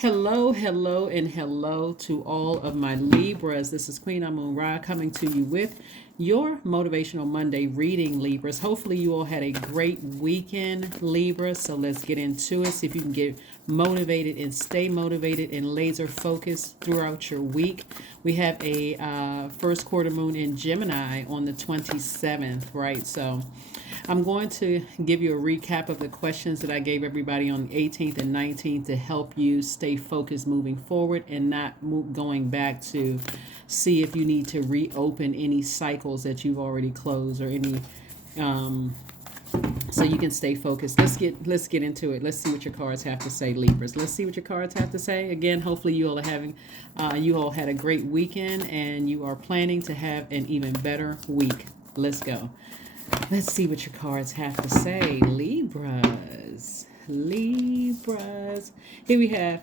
Hello, hello, and hello to all of my Libras. This is Queen Amun Ra coming to you with your Motivational Monday reading, Libras. Hopefully, you all had a great weekend, Libras. So let's get into it. See if you can get motivated and stay motivated and laser focused throughout your week. We have a first quarter moon in Gemini on the 27th, right? So I'm going to give you a recap of the questions that I gave everybody on the 18th and 19th to help you stay focused moving forward and not going back to see if you need to reopen any cycles that you've already closed or any um, so you can stay focused. Let's get into it. Let's see what your cards have to say, Libras. Let's see what your cards have to say. Again, hopefully you all had a great weekend and you are planning to have an even better week. Let's go. Let's see what your cards have to say, Libras. Libras. Here we have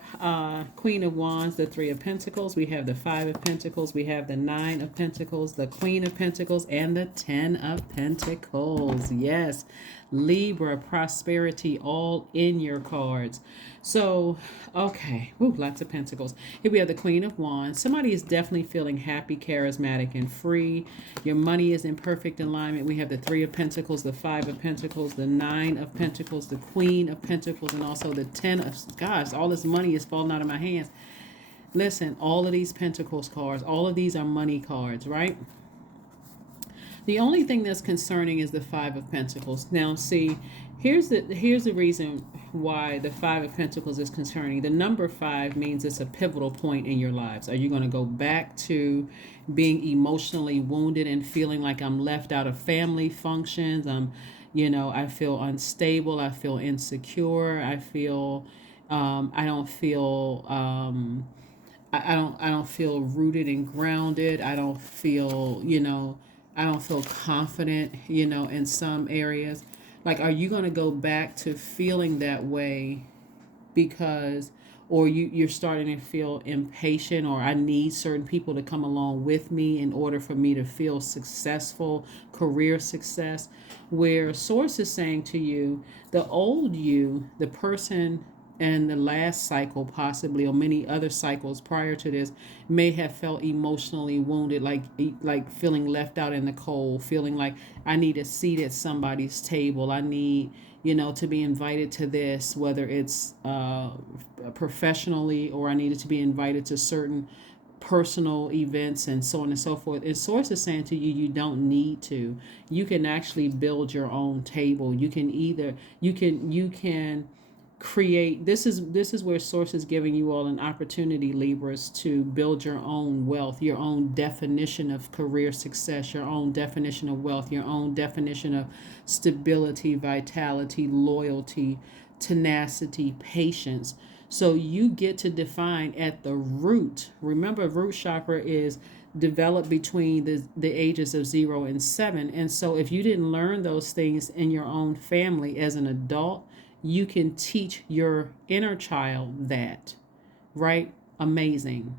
Queen of Wands, the Three of Pentacles. We have the Five of Pentacles. We have the Nine of Pentacles, the Queen of Pentacles, and the Ten of Pentacles. Yes, Libra, prosperity all in your cards. So, okay. Ooh, lots of pentacles. Here we have the Queen of Wands. Somebody is definitely feeling happy, charismatic, and free. Your money is in perfect alignment. We have the Three of Pentacles, the Five of Pentacles, the Nine of Pentacles, the Queen of Pentacles, and also the Ten of... Gosh, all this money is falling out of my hands. Listen, all of these Pentacles cards, all of these are money cards, right? The only thing that's concerning is the Five of Pentacles. Now, see, here's the reason why the Five of Pentacles is concerning. The number five means it's a pivotal point in your lives. Are you going to go back to being emotionally wounded and feeling like I'm left out of family functions? I feel unstable. I feel insecure. I feel, I don't feel, I don't feel rooted and grounded. I don't feel confident, in some areas. Like, are you going to go back to feeling that way because, or you're starting to feel impatient, or I need certain people to come along with me in order for me to feel successful, career success, where source is saying to you, the old you, the person and the last cycle possibly, or many other cycles prior to this, may have felt emotionally wounded, like feeling left out in the cold, feeling like I need a seat at somebody's table, I need to be invited to this, whether it's professionally, or I needed to be invited to certain personal events and so on and so forth. And source is saying to you, you don't need to. You can actually build your own table. You can create. This is where source is giving you all an opportunity, Libras, to build your own wealth, your own definition of career success, your own definition of wealth, your own definition of stability, vitality, loyalty, tenacity, patience. So you get to define at the root. Remember, root chakra is developed between the ages of 0 and 7. And so if you didn't learn those things in your own family as an adult, you can teach your inner child that, right? Amazing.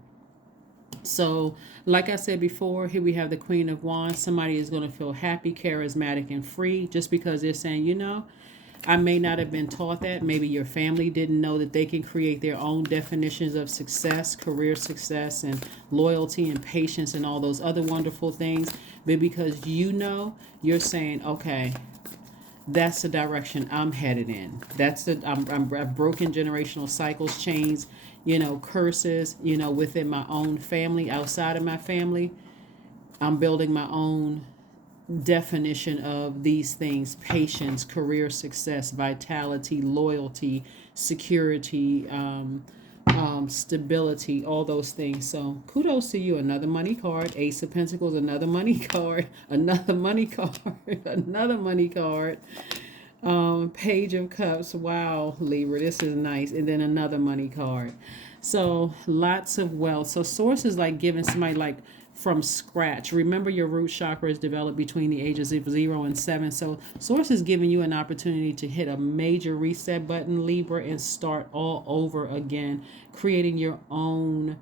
So, like I said before, here we have the Queen of Wands. Somebody is going to feel happy, charismatic, and free just because they're saying, I may not have been taught that. Maybe your family didn't know that they can create their own definitions of success, career success, and loyalty and patience and all those other wonderful things. But because you're saying, okay, that's the direction I'm headed in. I've broken generational cycles, chains, curses, within my own family, outside of my family. I'm building my own definition of these things: patience, career success, vitality, loyalty, security, stability, all those things. So kudos to you. Another money card. Ace of Pentacles, another money card, another money card, another money card. Page of Cups. Wow, Libra, this is nice. And then another money card. So lots of wealth. So source is like giving somebody like from scratch. Remember, your root chakra is developed between the ages of 0 and 7. So source is giving you an opportunity to hit a major reset button, Libra, and start all over again, creating your own.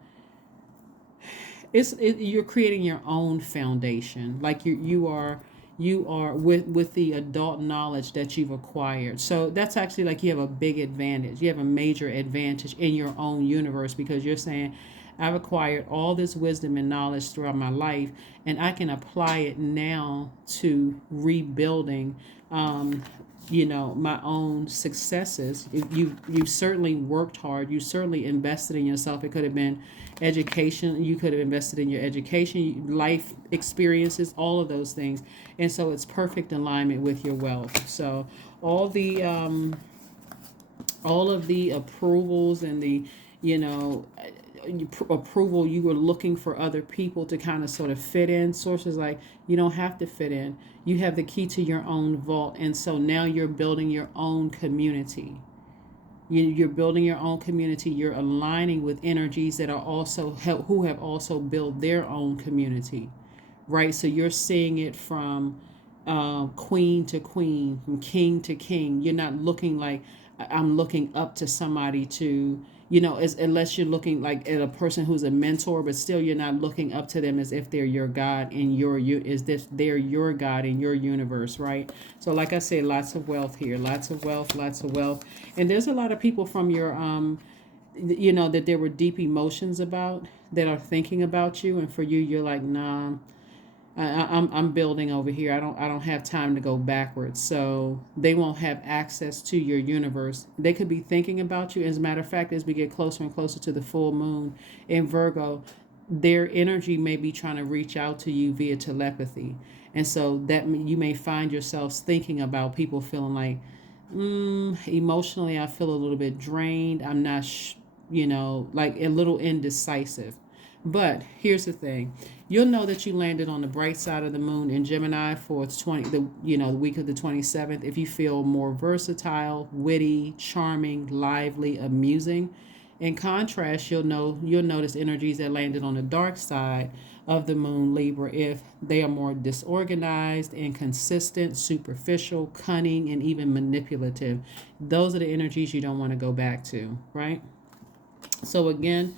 You're creating your own foundation. Like you are you are with the adult knowledge that you've acquired. So that's actually like you have a big advantage. You have a major advantage in your own universe because you're saying, I've acquired all this wisdom and knowledge throughout my life, and I can apply it now to rebuilding, my own successes. You certainly worked hard. You certainly invested in yourself. It could have been education. You could have invested in your education, life experiences, all of those things, and so it's perfect alignment with your wealth. So all the all of the approvals and the you know approval you were looking for other people to kind of sort of fit in, sources like, you don't have to fit in. You have the key to your own vault, and so now you're building your own community. You're building your own community. You're aligning with energies that are also who have also built their own community, right? So you're seeing it from queen to queen, from king to king. You're not looking like I'm looking up to somebody to, unless you're looking like at a person who's a mentor, but still you're not looking up to them as if they're your God in is this they're your God in your universe, right? So like I said, lots of wealth here, lots of wealth, lots of wealth. And there's a lot of people from your that there were deep emotions about that are thinking about you, and for you, you're like, nah, I'm building over here. I don't have time to go backwards. So they won't have access to your universe. They could be thinking about you. As a matter of fact, as we get closer and closer to the full moon in Virgo, their energy may be trying to reach out to you via telepathy. And so that you may find yourselves thinking about people feeling like, emotionally, I feel a little bit drained. I'm not, like a little indecisive. But here's the thing. You'll know that you landed on the bright side of the moon in Gemini for the week of the 27th if you feel more versatile, witty, charming, lively, amusing. In contrast, you'll notice energies that landed on the dark side of the moon, Libra, if they are more disorganized, inconsistent, superficial, cunning, and even manipulative. Those are the energies you don't want to go back to, right? So again,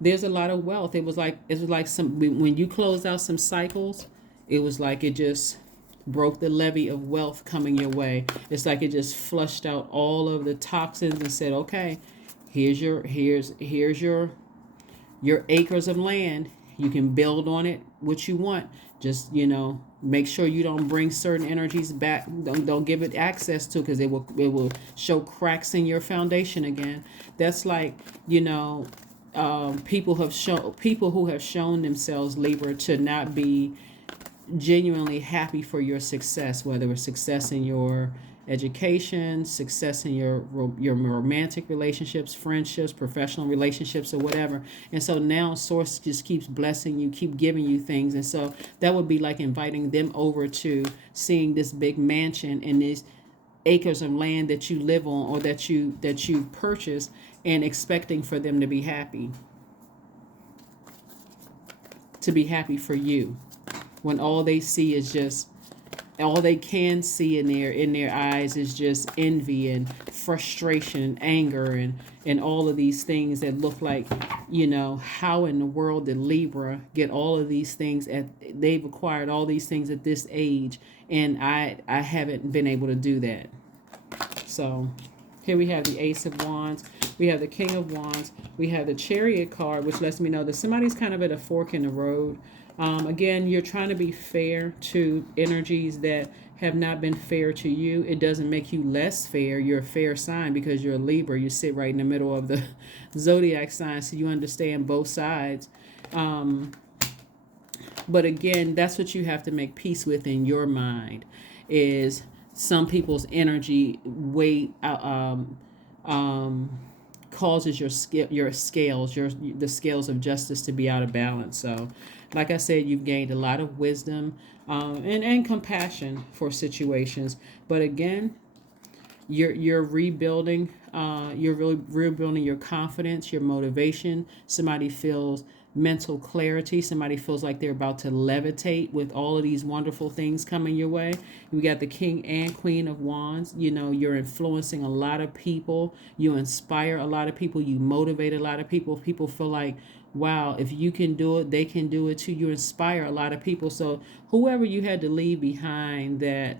there's a lot of wealth. It was like some when you closed out some cycles, it was like it just broke the levee of wealth coming your way. It's like it just flushed out all of the toxins and said, okay, here's your acres of land. You can build on it what you want. Just make sure you don't bring certain energies back. Don't give it access to, because it will show cracks in your foundation again. That's like people who have shown themselves, Libra, to not be genuinely happy for your success, whether it's success in your education, success in your romantic relationships, friendships, professional relationships, or whatever. And so now source just keeps blessing you, keep giving you things. And so that would be like inviting them over to seeing this big mansion and these acres of land that you live on, or that you purchase, and expecting for them to be happy for you, when all they see is just, all they can see in their eyes is just envy and frustration and anger and all of these things that look like, how in the world did Libra get all of these things they've acquired all these things at this age, and I haven't been able to do that. So here we have the Ace of Wands, we have the King of Wands, we have the Chariot card, which lets me know that somebody's kind of at a fork in the road. Again, you're trying to be fair to energies that have not been fair to you. It doesn't make you less fair. You're a fair sign because you're a Libra. You sit right in the middle of the Zodiac sign, so you understand both sides. But again, that's what you have to make peace with in your mind, is some people's energy weight causes the scales of justice to be out of balance. So like I said, you've gained a lot of wisdom and compassion for situations. But again, you're rebuilding. You're really rebuilding your confidence, your motivation. Somebody feels mental clarity. Somebody feels like they're about to levitate with all of these wonderful things coming your way. We got the King and Queen of Wands. You know, you're influencing a lot of people. You inspire a lot of people. You motivate a lot of people. People feel like, wow, if you can do it, they can do it too. You inspire a lot of people. So whoever you had to leave behind that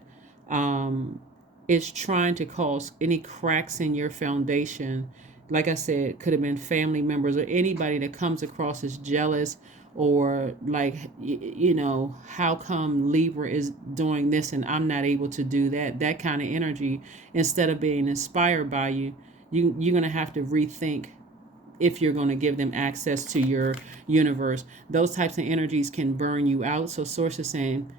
is trying to cause any cracks in your foundation, like I said, could have been family members or anybody that comes across as jealous or like, you know, how come Libra is doing this and I'm not able to do that? That kind of energy, instead of being inspired by you, you're going to have to rethink if you're going to give them access to your universe. Those types of energies can burn you out. So source is saying,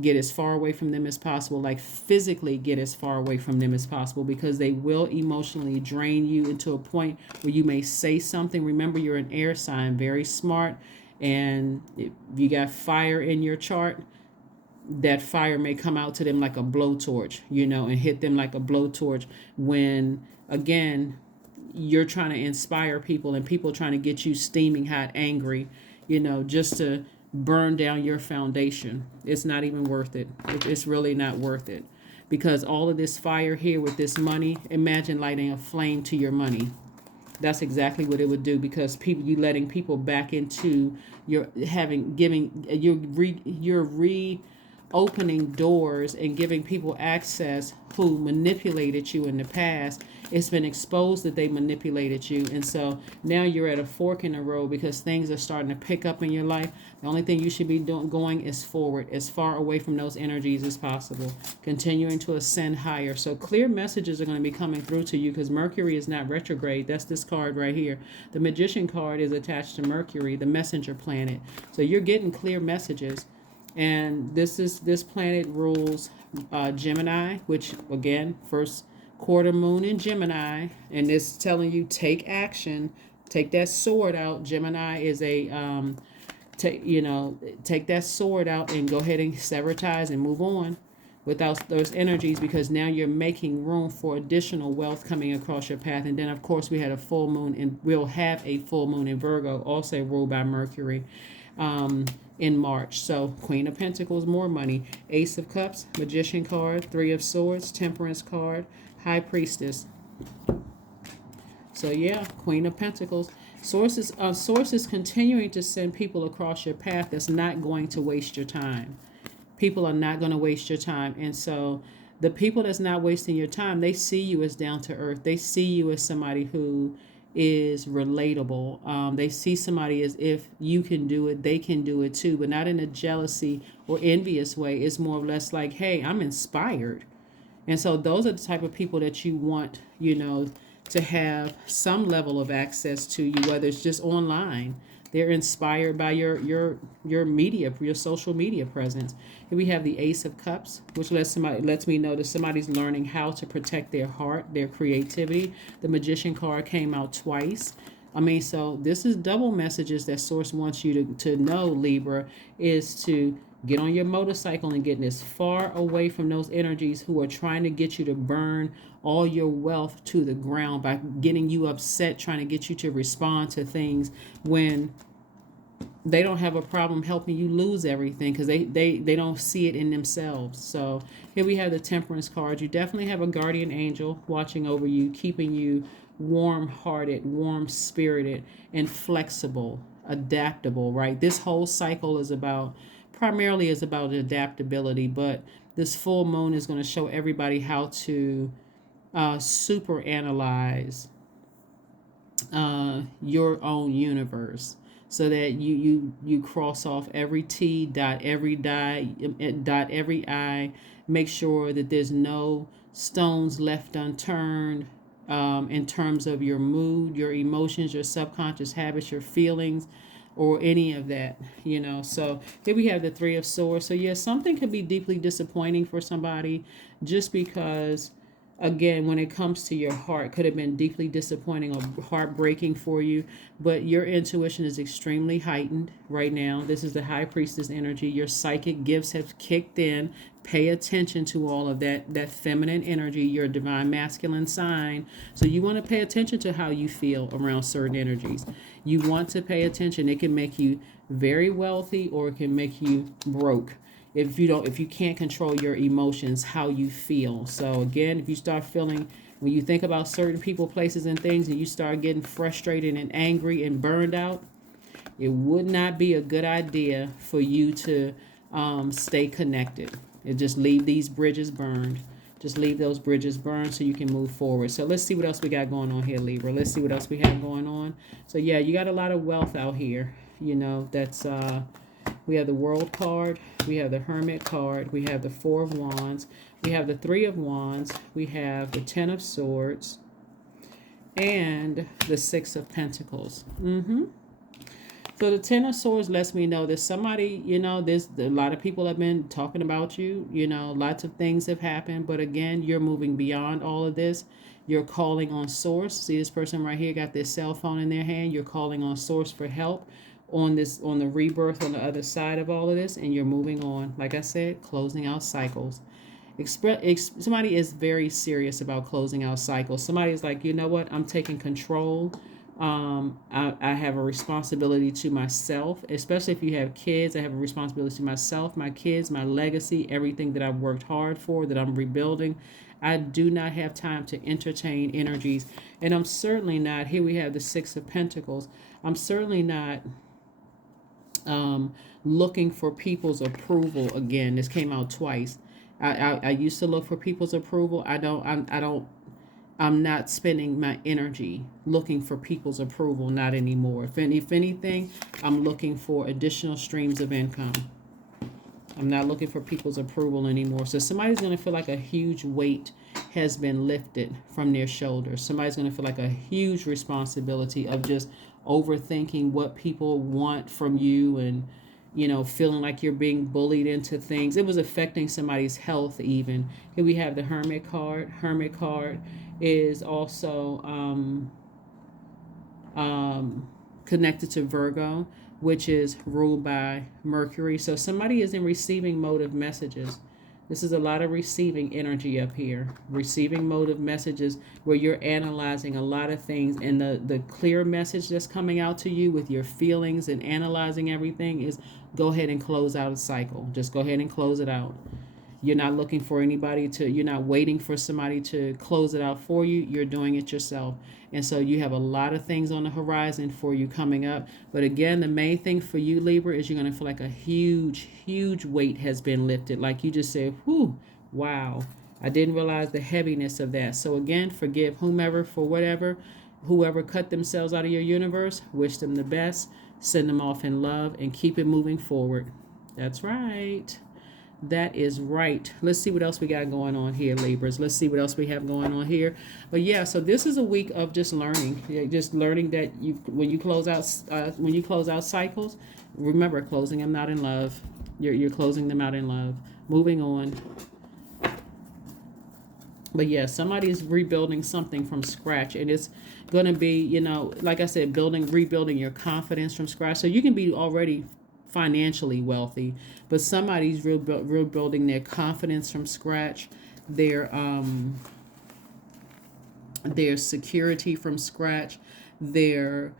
get as far away from them as possible, like physically get as far away from them as possible, because they will emotionally drain you into a point where you may say something. Remember, you're an air sign, very smart, and if you got fire in your chart, that fire may come out to them like a blowtorch, you know, and hit them like a blowtorch when, again, you're trying to inspire people and people trying to get you steaming hot, angry, you know, just to burn down your foundation. It's not even worth it. It's really not worth it, because all of this fire here with this money, imagine lighting a flame to your money. That's exactly what it would do, because people, you letting people back into your you're reopening doors and giving people access who manipulated you in the past. It's been exposed that they manipulated you, and so now you're at a fork in the road because things are starting to pick up in your life. The only thing you should be going is forward, as far away from those energies as possible, continuing to ascend higher. So clear messages are going to be coming through to you, because Mercury is not retrograde. That's this card right here. The Magician card is attached to Mercury, the messenger planet. So you're getting clear messages. And this planet rules Gemini, which again, first quarter moon in Gemini, and it's telling you take action, take that sword out. Gemini is a take that sword out and go ahead and sever ties and move on without those energies, because now you're making room for additional wealth coming across your path. And then of course we had a full moon, and we'll have a full moon in Virgo, also ruled by Mercury, in March. So Queen of Pentacles, more money. Ace of Cups, Magician card. Three of Swords, Temperance card. High Priestess. So yeah, Queen of Pentacles. Sources continuing to send people across your path that's not going to waste your time. People are not going to waste your time. And so the people that's not wasting your time, they see you as down to earth. They see you as somebody who is relatable. They see somebody as, if you can do it, they can do it too, but not in a jealousy or envious way. It's more or less like, hey, I'm inspired. And so those are the type of people that you want, you know, to have some level of access to you, whether it's just online. They're inspired by your media, your social media presence. Here we have the Ace of Cups, which lets me know that somebody's learning how to protect their heart, their creativity. The Magician card came out twice. I mean, so this is double messages that Source wants you to know, Libra, is to get on your motorcycle and getting as far away from those energies who are trying to get you to burn all your wealth to the ground by getting you upset, trying to get you to respond to things when they don't have a problem helping you lose everything, because they don't see it in themselves. So here we have the Temperance card. You definitely have a guardian angel watching over you, keeping you warm-hearted, warm-spirited, and flexible, adaptable, right? This whole cycle is primarily about adaptability, but this full moon is going to show everybody how to super analyze your own universe, so that you cross off every T, dot every I, make sure that there's no stones left unturned, in terms of your mood, your emotions, your subconscious habits, your feelings, or any of that, you know. So here we have the Three of Swords. So yes, something could be deeply disappointing for somebody, just because again, when it comes to your heart, could have been deeply disappointing or heartbreaking for you, but your intuition is extremely heightened right now. This is the high priestess energy. Your psychic gifts have kicked in. Pay attention to all of that feminine energy, your divine masculine sign. So you want to pay attention to how you feel around certain energies. You want to pay attention. It can make you very wealthy or it can make you broke if you can't control your emotions, how you feel. So again, if you start feeling, when you think about certain people, places, and things, and you start getting frustrated and angry and burned out, it would not be a good idea for you to stay connected. And just leave these bridges burned. Just leave those bridges burned so you can move forward. So let's see what else we got going on here, Libra. Let's see what else we have going on. So yeah, you got a lot of wealth out here. That's we have the World card, we have the Hermit card, we have the Four of Wands, we have the Three of Wands, we have the Ten of Swords, and the Six of Pentacles. So the Ten of Swords lets me know that somebody, there's a lot of people have been talking about you. Lots of things have happened, but again, you're moving beyond all of this. You're calling on Source. See this person right here got their cell phone in their hand. You're calling on Source for help on the rebirth on the other side of all of this, and you're moving on. Like I said, closing out cycles. Somebody is very serious about closing out cycles. Somebody is like, you know what? I'm taking control. I have a responsibility to myself, especially if you have kids. I have a responsibility to myself, my kids, my legacy, everything that I've worked hard for, that I'm rebuilding. I do not have time to entertain energies. And I'm certainly not, here we have the Six of Pentacles. I'm certainly not looking for people's approval again. This came out twice. I used to look for people's approval. I'm not spending my energy looking for people's approval, not anymore. If anything, I'm looking for additional streams of income. I'm not looking for people's approval anymore. So somebody's going to feel like a huge weight has been lifted from their shoulders. Somebody's going to feel like a huge responsibility of just overthinking what people want from you and, feeling like you're being bullied into things. It was affecting somebody's health even. Here we have the Hermit card. Hermit card is also connected to Virgo, which is ruled by Mercury. So somebody is in receiving mode of messages. This is a lot of receiving energy up here. Receiving mode of messages where you're analyzing a lot of things. And the clear message that's coming out to you with your feelings and analyzing everything is go ahead and close out a cycle. Just go ahead and close it out. You're not looking for anybody you're not waiting for somebody to close it out for you. You're doing it yourself. And so you have a lot of things on the horizon for you coming up. But again, the main thing for you, Libra, is you're going to feel like a huge, huge weight has been lifted. Like you just said, whew, wow, I didn't realize the heaviness of that. So again, forgive whomever for whatever, whoever cut themselves out of your universe, wish them the best, send them off in love, and keep it moving forward. That's right. That is right. Let's see what else we got going on here, Libras. Let's see what else we have going on here. But yeah, so this is a week of just learning. Just learning that when you close out cycles, remember, closing them out in love. You're closing them out in love. Moving on. But yeah, somebody's rebuilding something from scratch, and it's going to be, like I said, rebuilding your confidence from scratch. So you can be already financially wealthy, but somebody's rebuilding their confidence from scratch, their security from scratch, their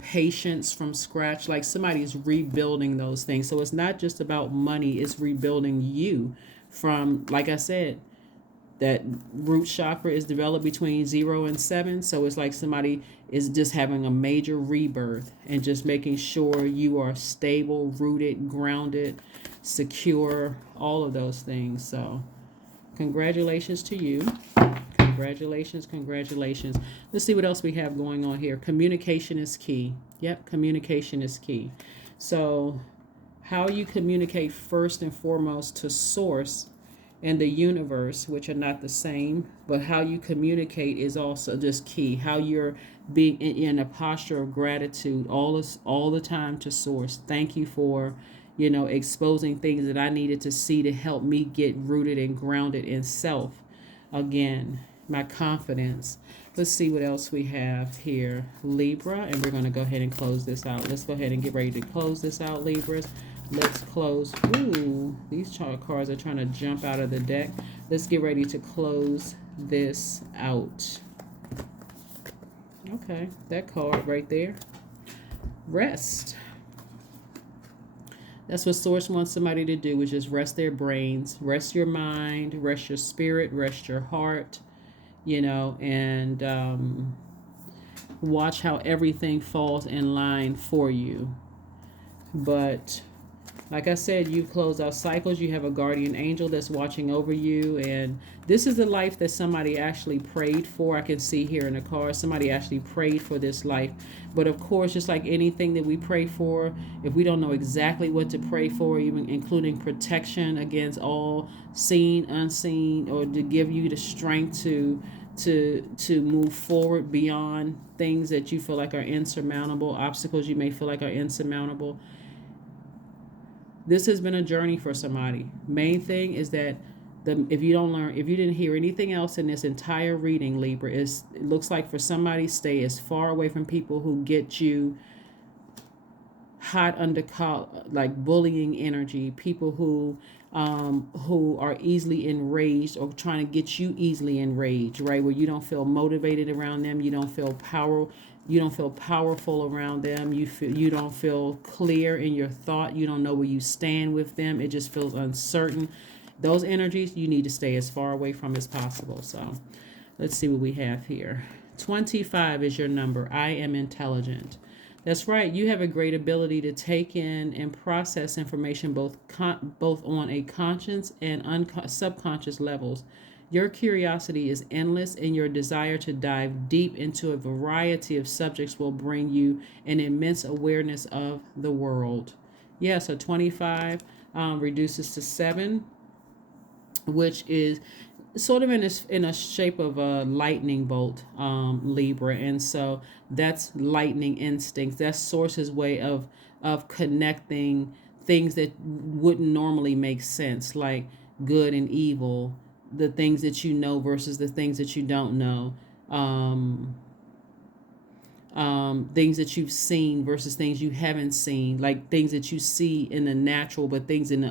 patience from scratch. Like somebody's rebuilding those things. So it's not just about money, it's rebuilding you from, like I said, that root chakra is developed between 0 and 7. So it's like somebody is just having a major rebirth and just making sure you are stable, rooted, grounded, secure, all of those things. So congratulations to you. Congratulations. Let's see what else we have going on here. Communication is key. Yep, communication is key. So how you communicate first and foremost to source and the universe, which are not the same, but how you communicate is also just key. How you're being in a posture of gratitude all the time to source. Thank you for, exposing things that I needed to see to help me get rooted and grounded in self. Again, my confidence. Let's see what else we have here. Libra, and we're going to go ahead and close this out. Let's go ahead and get ready to close this out, Libras. Let's close. Ooh, these cards are trying to jump out of the deck. Let's get ready to close this out. Okay, that card right there. Rest. That's what Source wants somebody to do, is just rest their brains, rest your mind, rest your spirit, rest your heart, and watch how everything falls in line for you. But like I said, you close out cycles. You have a guardian angel that's watching over you. And this is the life that somebody actually prayed for. I can see here in the card, somebody actually prayed for this life. But of course, just like anything that we pray for, if we don't know exactly what to pray for, even including protection against all seen, unseen, or to give you the strength to move forward beyond things that you feel like are insurmountable, obstacles you may feel like are insurmountable. This has been a journey for somebody. Main thing is that if you didn't hear anything else in this entire reading, Libra, it looks like for somebody, stay as far away from people who get you hot under collar, like bullying energy, people who are easily enraged or trying to get you easily enraged, right? Where you don't feel motivated around them, you don't feel powerful around them, you don't feel clear in your thought, you don't know where you stand with them, it just feels uncertain. Those energies you need to stay as far away from as possible. So let's see what we have here. 25 is your number. I am intelligent. That's right. You have a great ability to take in and process information both on a conscious and subconscious levels. Your curiosity is endless, and your desire to dive deep into a variety of subjects will bring you an immense awareness of the world. Yeah, so 25 reduces to 7, which is sort of in a shape of a lightning bolt, Libra. And so that's lightning instincts. That's Source's way of connecting things that wouldn't normally make sense, like good and evil, the things that you know versus the things that you don't know, things that you've seen versus things you haven't seen, like things that you see in the natural, but things in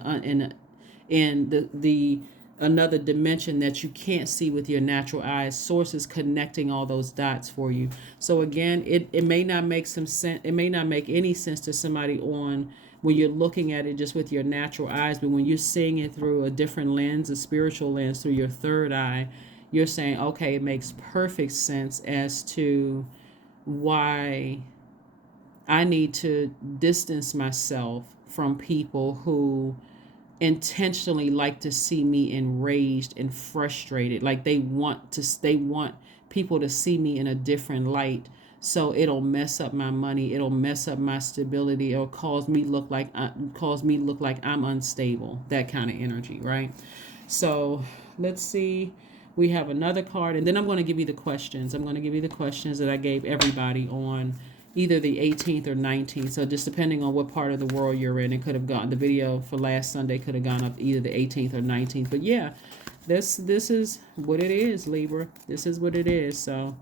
the another dimension that you can't see with your natural eyes. Source is connecting all those dots for you. So again, it may not make some sense. It may not make any sense to somebody when you're looking at it just with your natural eyes, but when you're seeing it through a different lens, a spiritual lens, through your third eye, you're saying, okay, it makes perfect sense as to why I need to distance myself from people who intentionally like to see me enraged and frustrated. Like they want people to see me in a different light, so it'll mess up my money, it'll mess up my stability, it'll cause me look like I'm unstable, that kind of energy, right? So let's see, we have another card, and then I'm going to give you the questions. I'm going to give you the questions that I gave everybody on either the 18th or 19th. So just depending on what part of the world you're in, it could have gone, the video for last Sunday could have gone up either the 18th or 19th. But yeah, this is what it is, Libra. This is what it is. So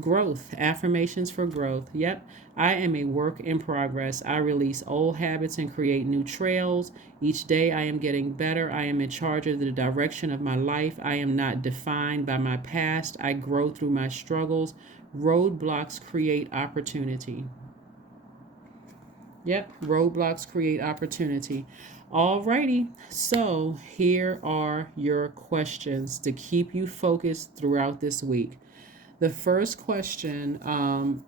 growth, affirmations for growth. Yep. I am a work in progress. I release old habits and create new trails. Each day I am getting better. I am in charge of the direction of my life. I am not defined by my past. I grow through my struggles. Roadblocks create opportunity. Yep, roadblocks create opportunity. Alrighty, so here are your questions to keep you focused throughout this week. The first question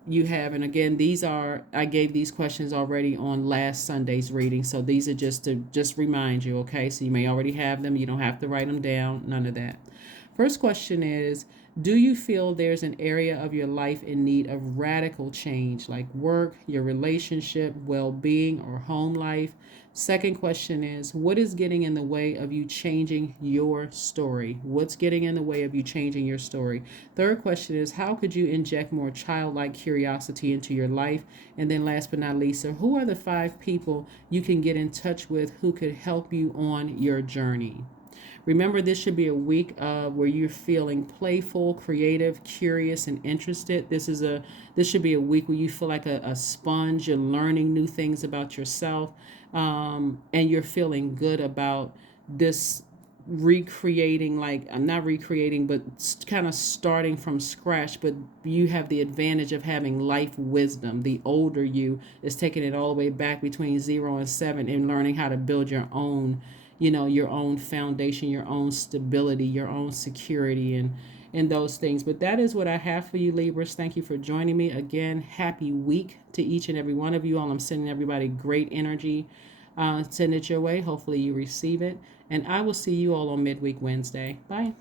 you have, and again, I gave these questions already on last Sunday's reading, so these are just to remind you, okay? So you may already have them. You don't have to write them down, none of that. First question is, do you feel there's an area of your life in need of radical change, like work, your relationship, well-being, or home life? Second question is, what is getting in the way of you changing your story? What's getting in the way of you changing your story? Third question is, how could you inject more childlike curiosity into your life? And then last but not least, who are the 5 people you can get in touch with who could help you on your journey? Remember, this should be a week where you're feeling playful, creative, curious, and interested. This should be a week where you feel like a sponge. You're learning new things about yourself, and you're feeling good about this recreating, like I'm not recreating, but kind of starting from scratch. But you have the advantage of having life wisdom. The older you is taking it all the way back between 0 and 7 and learning how to build your own, your own foundation, your own stability, your own security, and those things. But that is what I have for you, Libras. Thank you for joining me again. Happy week to each and every one of you all. I'm sending everybody great energy. Send it your way. Hopefully you receive it. And I will see you all on Midweek Wednesday. Bye.